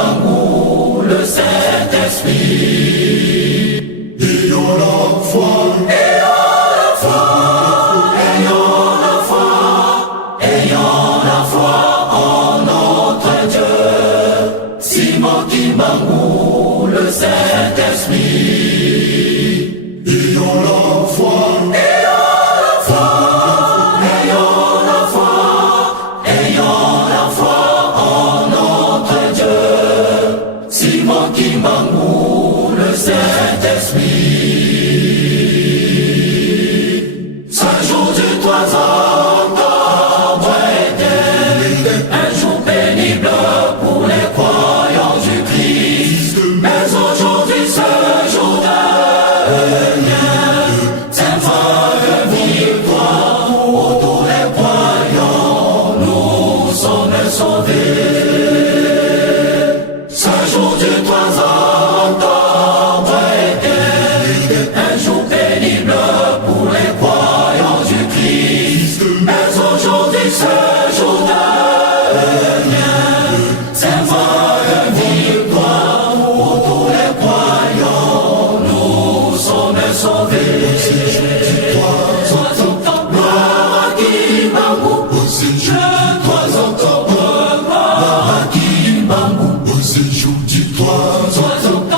Kimangou, le Saint-Esprit. Ayons la foi, ayons la foi en notre Dieu. Simon Kimangou, le Saint-Esprit. ayons la foi, ayons la foi en notre Dieu. Simon Kimangou, le Saint-Esprit. Ce jour du 3 octobre était un jour pénible pour les croyants du Christ. Mais aujourd'hui, ce jour devient un vague victoire. Pour tous les croyants, nous sommes sauvés. Ce jour du 3 octobre était un jour pénible pour les croyants du Christ. Mais aujourd'hui, ce jour devient un vague victoire. Pour tous les croyants, nous sommes sauvés. Gloire à Kimangou, le 3 octobre, gloire à Kimangou. au séjour du 3 octobre.